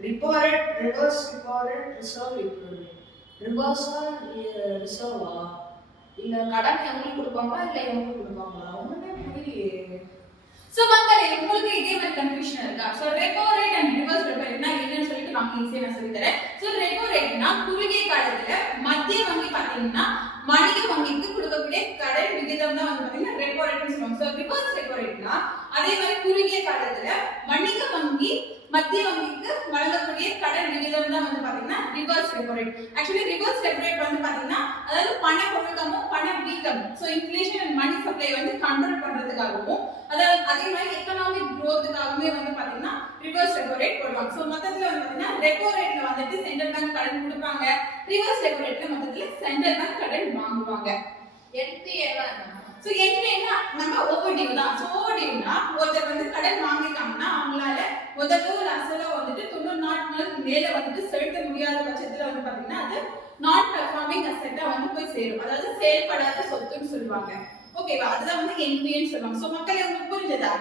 repo rate, reverse repo rate, reserve repo rate. reverse ரிசர்வா இல்ல கடன் எங்களுக்கு கொடுப்பாங்களா இல்ல எங்களுக்கு கொடுப்பாங்களா ஒண்ணுமே புரியலையே. சோ மக்களே உங்களுக்கு இதே மாதிரி கன்ஃபியூஷன் இருக்கா? So repo rate and reverse repo ரேட்னா என்னன்னு சொல்லிட்டு வாங்க ஈஸியா நான் சொல்லி தரேன். சோ ரெப்போ ரேட்னா குறுகிய காலத்துல மத்திய வங்கி பாத்தீங்கன்னா வணிக வங்கிக்கு கொடுக்கக்கூடிய கடன் விகிதம் தான் வந்து பாத்தீங்கன்னா ரெப்போ ரேட்னு சொல்லுவாங்க. சோ ரிவர்ஸ் ரெப்போ ரேட்னா அதே மாதிரி குறுகிய காலத்துல வணிக வங்கி மத்திய வங்கிக்கு வழங்கக்கூடிய கடன் விகிதம் தான் வந்து பாத்தீங்கன்னா reverse repo rate. Actually reverse repo rate வந்து பாத்தீங்கன்னா அதாவது பண புழக்கமும் பண வீக்கம் so inflation and money supply control கண்ட்ரோல் பண்றதுக்காகவும் அதாவது அதே மாதிரி எக்கனாமிக் growthக்காகவே வந்து பாத்தீங்கன்னா ரிவர்ஸ் ரெப்போ ரேட் போடுவாங்க. சோ மொத்தத்துல வந்து பாத்தீங்கன்னா ரெப்போ ரேட்ல வந்துட்டு சென்ட்ரல் பேங்க் கடன் கொடுப்பாங்க, ரிவர்ஸ் ரெப்போ ரேட்ல மொத்தத்துல சென்ட்ரல் பேங்க் கடன் வாங்குவாங்க. என்பிஏ தான். சோ என்பிஏனா நம்ம ஓவர்டியூ தான். சோ ஓவர்டியூனா ஒருத்தர் வந்து கடன் வாங்கிட்டாங்கன்னா அவங்களால முதலோ அசலோ வந்துட்டு 90 நாட்களுக்கு மேல வந்துட்டு செலுத்த முடியாத பட்சத்துல வந்து பாத்தீங்கன்னா அது நான் பெர்ஃபார்மிங் அசெட்டா வந்து போய் சேரும். அதாவது செயல்படாத சொத்துன்னு சொல்லுவாங்க. ஓகேவா? அதுதான் வந்து என்பிஏன்னு சொல்லுவாங்க. சோ மக்களே உங்களுக்கு புரிஞ்சதா?